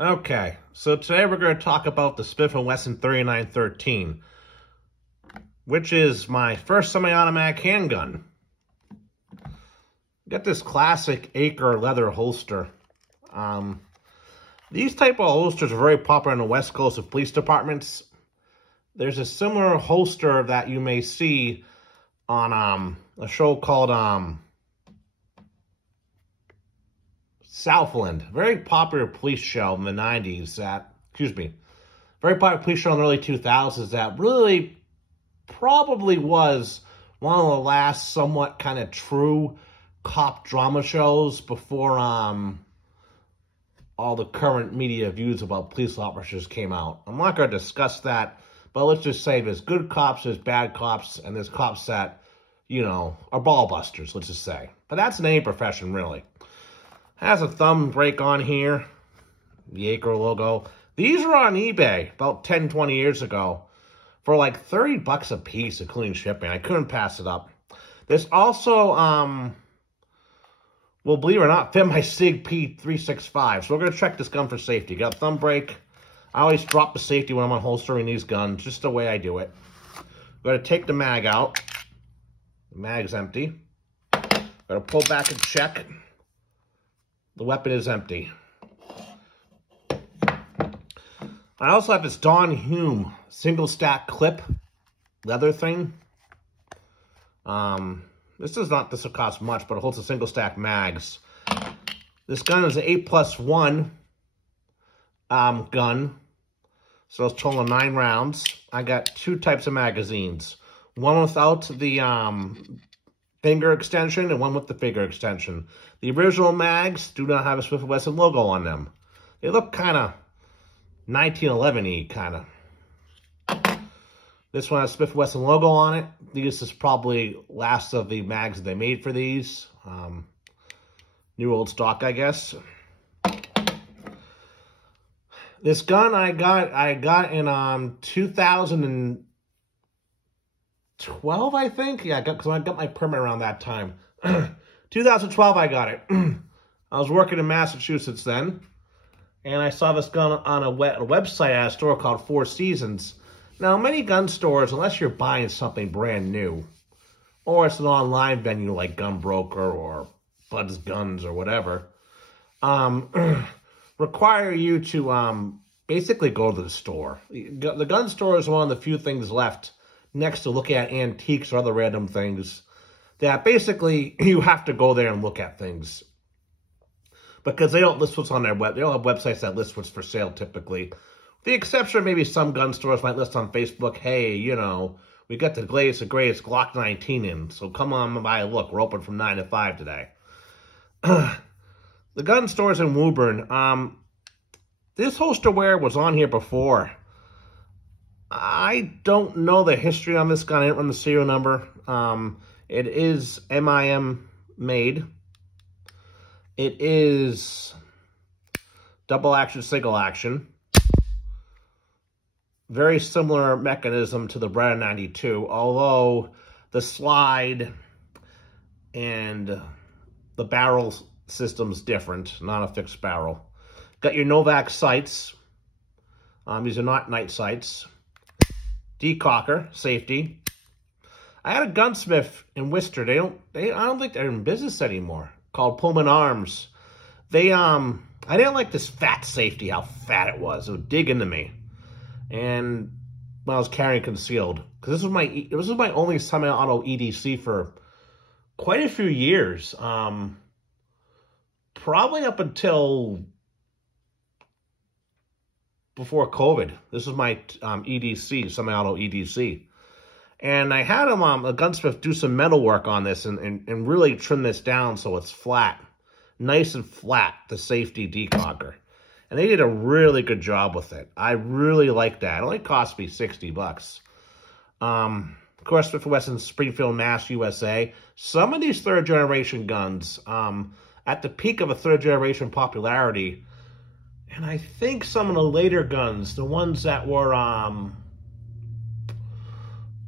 Okay, so today we're going to talk about the Smith & Wesson 3913, which is my first semi-automatic handgun. Got this classic acre leather holster. These type of holsters are very popular in the West Coast of police departments. There's a similar holster that you may see on a show called Southland. Very popular police show in the 90s very popular police show in the early 2000s that really probably was one of the last somewhat kind of true cop drama shows before all the current media views about police officers came out. I'm not going to discuss that, but let's just say there's good cops, there's bad cops, and there's cops that, you know, are ball busters, let's just say. But that's in any profession, really. Has a thumb brake on here, the Acre logo. These were on eBay about 10, 20 years ago for like 30 bucks a piece, including shipping. I couldn't pass it up. This also, well, believe it or not, fit my SIG P365. So we're going to check this gun for safety. Got a thumb brake. I always drop the safety when I'm unholstering these guns, just the way I do it. I'm going to take the mag out. The mag's empty. I'm going to pull back and check. The weapon is empty. I also have this Don Hume single stack clip leather thing. This will cost much, but it holds a single stack mags. This gun is an 8+1 gun. So it's total of 9 rounds. I got 2 types of magazines. One without the finger extension and one with the finger extension. The original mags do not have a Smith & Wesson logo on them. They look kind of 1911-y, kind of. This one has Smith & Wesson logo on it. This is probably last of the mags that they made for these. New old stock, I guess. This gun I got in 2012, I think. Yeah, because I got my permit around that time. 2012, I got it. I was working in Massachusetts then, and I saw this gun on a website at a store called Four Seasons. Now, many gun stores, unless you're buying something brand new, or it's an online venue like Gun Broker or Bud's Guns or whatever, require you to basically go to the store. The gun store is one of the few things left next to looking at antiques or other random things that basically you have to go there and look at things. Because they don't list what's on their web. They don't have websites that list what's for sale typically. The exception, maybe some gun stores might list on Facebook, hey, you know, we got the greatest Glock 19 in, so come on by and look. We're open from 9 to 5 today. The gun stores in Woburn, this holster wear was on here before. I don't know the history on this gun. I didn't run the serial number. It is MIM made. It is double action, single action. Very similar mechanism to the Brenner 92, although the slide and the barrel system's different, not a fixed barrel. Got your Novak sights. These are not night sights. Decocker, safety. I had a gunsmith in Worcester. I don't think they're in business anymore. Called Pullman Arms. I didn't like this fat safety, how fat it was. It would dig into me. And when I was carrying concealed. Because this was my only semi-auto EDC for quite a few years. Probably up until before COVID. This was my EDC, semi-auto EDC. And I had a gunsmith do some metal work on this and really trim this down so it's flat. Nice and flat, the safety decocker. And they did a really good job with it. I really like that. It only cost me 60 bucks. Of course, Smith & Wesson, Springfield, Mass, USA. Some of these third-generation guns, at the peak of a third-generation popularity, and I think some of the later guns, the ones that were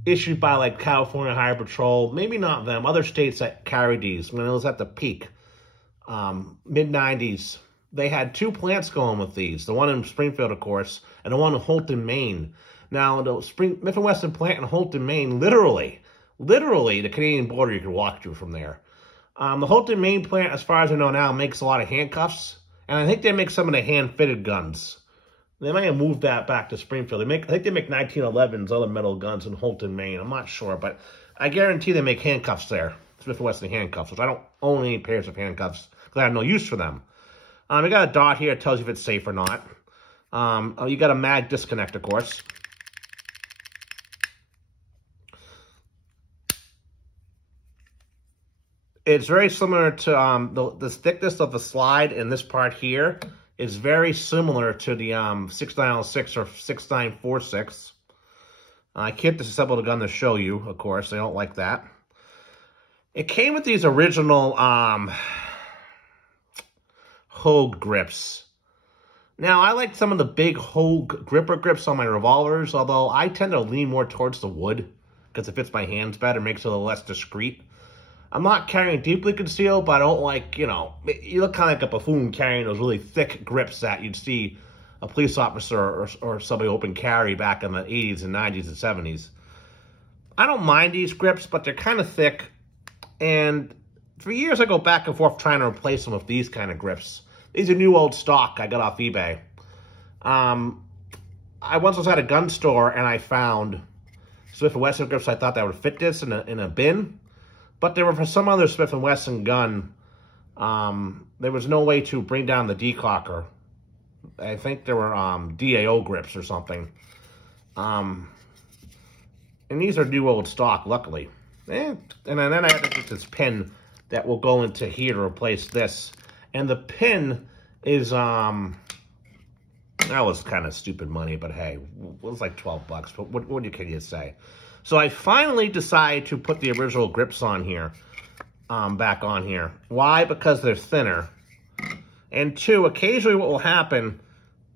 issued by like California Highway Patrol, maybe not them, other states that carried these when it was at the peak, mid-90s, they had two plants going with these. The one in Springfield, of course, and the one in Houlton, Maine. Now, the Smith & Wesson plant in Houlton, Maine, literally, the Canadian border you could walk through from there. The Houlton, Maine plant, as far as I know now, makes a lot of handcuffs. And I think they make some of the hand-fitted guns. They might have moved that back to Springfield. I think they make 1911s, other metal guns in Houlton, Maine. I'm not sure, but I guarantee they make handcuffs there. Smith & Wesson handcuffs, which I don't own any pairs of handcuffs because I have no use for them. You got a dot here that tells you if it's safe or not. You got a mag disconnect, of course. It's very similar to the thickness of the slide in this part here is very similar to the 6906 or 6946. I can't disassemble the gun to show you, of course. I don't like that. It came with these original Hogue grips. Now, I like some of the big Hogue gripper grips on my revolvers, although I tend to lean more towards the wood because it fits my hands better, makes it a little less discreet. I'm not carrying deeply concealed, but I don't like, you know, you look kind of like a buffoon carrying those really thick grips that you'd see a police officer or somebody open carry back in the 80s and 90s and 70s. I don't mind these grips, but they're kind of thick. And for years, I go back and forth trying to replace them with these kind of grips. These are new old stock I got off eBay. I once was at a gun store and I found Smith & Wesson grips. I thought that would fit this in a bin. But they were for some other Smith & Wesson gun. There was no way to bring down the decocker. I think there were DAO grips or something. And these are new old stock, luckily. And then I had to get this pin that will go into here to replace this. And the pin is, that was kind of stupid money, but hey, it was like 12 bucks. But what can you say? So I finally decided to put the original grips on here, back on here. Why? Because they're thinner. And two, occasionally what will happen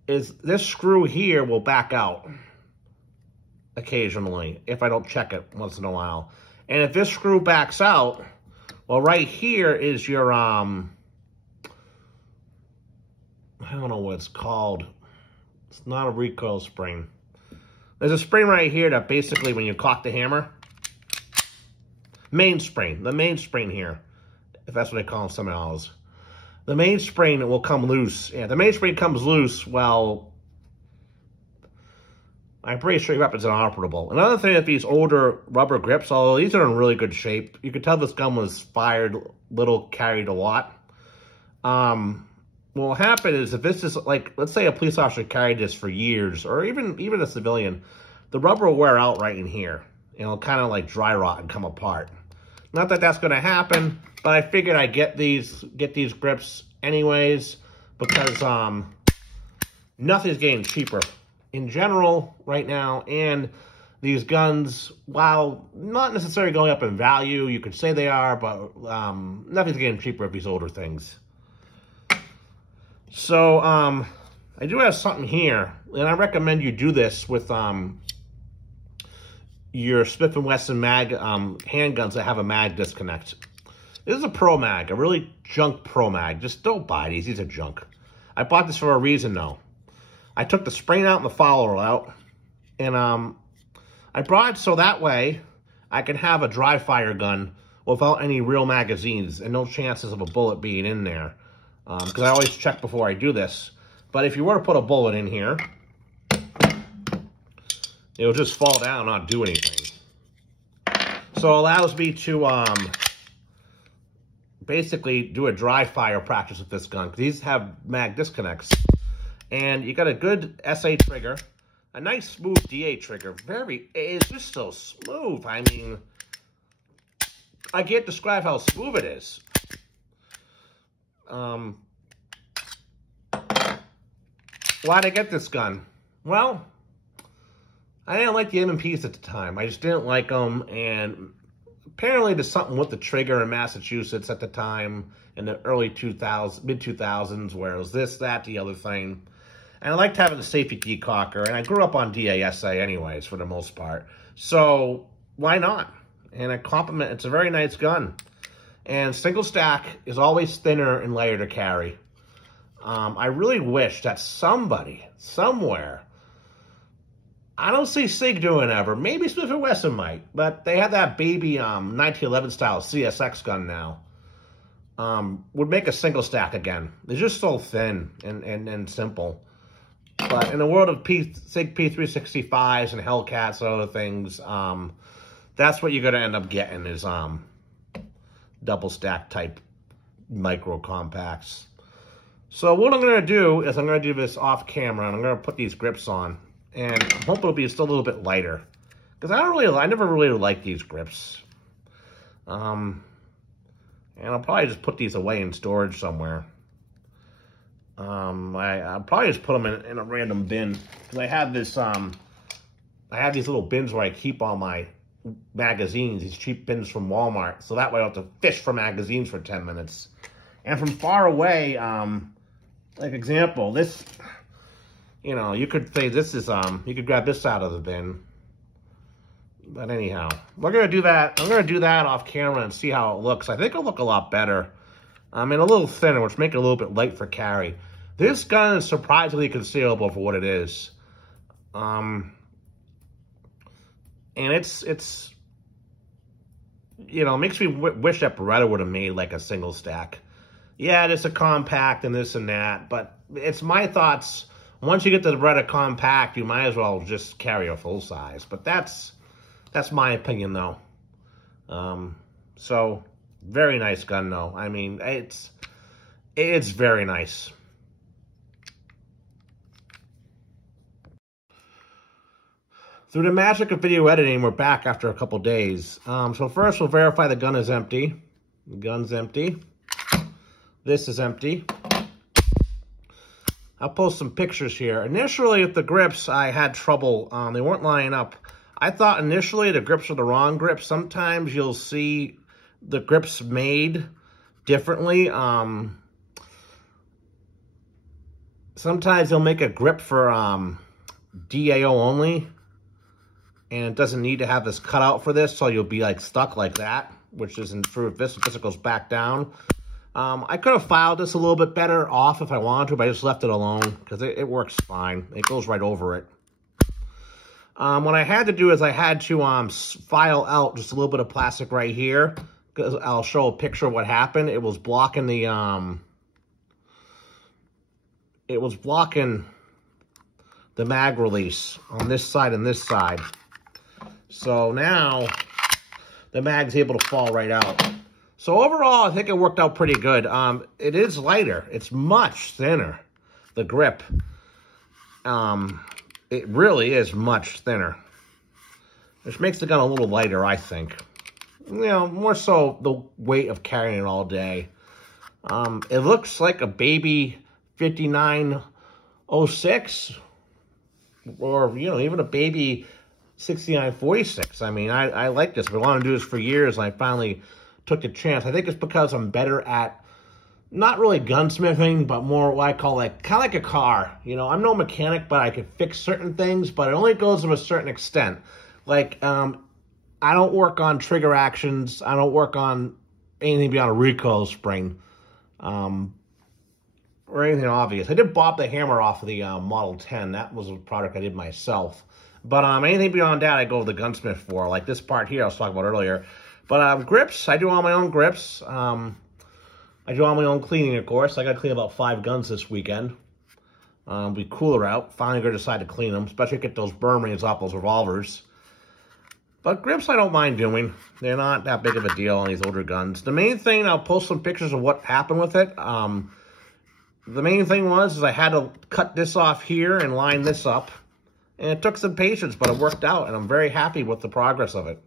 is this screw here will back out occasionally if I don't check it once in a while. And if this screw backs out, well, right here is your, I don't know what it's called. It's not a recoil spring. There's a spring right here that basically, when you cock the hammer, mainspring, the mainspring here, if that's what they call them somewhere else. The mainspring will come loose. Yeah, the mainspring comes loose, well, I'm pretty sure your weapon's inoperable. Another thing with these older rubber grips, although these are in really good shape, you could tell this gun was fired little, carried a lot. What will happen is if this is like, let's say a police officer carried this for years, or even a civilian, the rubber will wear out right in here. It'll kind of like dry rot and come apart. Not that that's going to happen, but I figured I'd get these grips anyways, because nothing's getting cheaper in general right now, and these guns, while not necessarily going up in value, you could say they are, but nothing's getting cheaper with these older things. So, I do have something here, and I recommend you do this with your Smith & Wesson mag handguns that have a mag disconnect. This is a Pro Mag, a really junk Pro Mag. Just don't buy these. These are junk. I bought this for a reason, though. I took the spring out and the follower out, and I brought it so that way I can have a dry fire gun without any real magazines and no chances of a bullet being in there. Because I always check before I do this. But if you were to put a bullet in here, it'll just fall down and not do anything. So it allows me to basically do a dry fire practice with this gun. Because these have mag disconnects. And you got a good SA trigger. A nice smooth DA trigger. It's just so smooth. I mean, I can't describe how smooth it is. Why'd I get this gun? Well, I didn't like the M&Ps at the time. I just didn't like them, and apparently there's something with the trigger in Massachusetts at the time, in the early 2000s, mid-2000s, where it was this, that, the other thing. And I liked having the safety decocker, and I grew up on DASA anyways, for the most part. So, why not? And I compliment, it's a very nice gun. And single stack is always thinner and lighter to carry. I really wish that somebody, somewhere, I don't see SIG doing ever. Maybe Smith & Wesson might, but they have that baby 1911 style CSX gun now. Would make a single stack again. They're just so thin and simple. But in the world of SIG P365s and Hellcats and other things, that's what you're going to end up getting is double stack type micro compacts. So what I'm going to do is I'm going to do this off camera, and I'm going to put these grips on. And I hope it'll be still a little bit lighter. Because I never really liked these grips. And I'll probably just put these away in storage somewhere. I'll probably just put them in a random bin. Because I have this, I have these little bins where I keep all my magazines, these cheap bins from Walmart. So that way I don't have to fish for magazines for 10 minutes. And from far away, like example, this, you know, you could say this is, you could grab this out of the bin. But anyhow, we're going to do that. I'm going to do that off camera and see how it looks. I think it'll look a lot better. I mean, a little thinner, which make it a little bit light for carry. This gun is surprisingly concealable for what it is. And it's you know, makes me wish that Beretta would have made like a single stack. Yeah, it's a compact and this and that, but it's my thoughts. Once you get the Beretta compact, you might as well just carry a full size. But that's my opinion, though. So very nice gun, though. I mean, it's very nice. Through the magic of video editing, we're back after a couple days. So first, we'll verify the gun is empty. The gun's empty. This is empty. I'll post some pictures here. Initially, with the grips, I had trouble. They weren't lining up. I thought initially the grips were the wrong grips. Sometimes you'll see the grips made differently. Sometimes they'll make a grip for DAO only. And it doesn't need to have this cutout for this, so you'll be like stuck like that, which isn't true if this goes back down. I could have filed this a little bit better off if I wanted to, but I just left it alone because it works fine. It goes right over it. What I had to do is I had to file out just a little bit of plastic right here, because I'll show a picture of what happened. It was blocking the mag release on this side and this side. So now the mag's able to fall right out. So overall, I think it worked out pretty good. It is lighter. It's much thinner, the grip. It really is much thinner, which makes the gun a little lighter, I think. You know, more so the weight of carrying it all day. It looks like a baby 5906, or, you know, even a baby 6946. I mean, I like this. I've been wanting to do this for years, and I finally took the chance. I think it's because I'm better at not really gunsmithing, but more what I call like, kind of like a car. You know, I'm no mechanic, but I can fix certain things, but it only goes to a certain extent. Like, I don't work on trigger actions. I don't work on anything beyond a recoil spring, or anything obvious. I did bop the hammer off of the Model 10. That was a product I did myself. But anything beyond that, I go to the gunsmith for. Like this part here I was talking about earlier. But grips, I do all my own grips. I do all my own cleaning, of course. I got to clean about 5 guns this weekend. Be cooler out. Finally going to decide to clean them, especially get those burn rings off those revolvers. But grips I don't mind doing. They're not that big of a deal on these older guns. The main thing, I'll post some pictures of what happened with it. The main thing was I had to cut this off here and line this up. And it took some patience, but it worked out, and I'm very happy with the progress of it.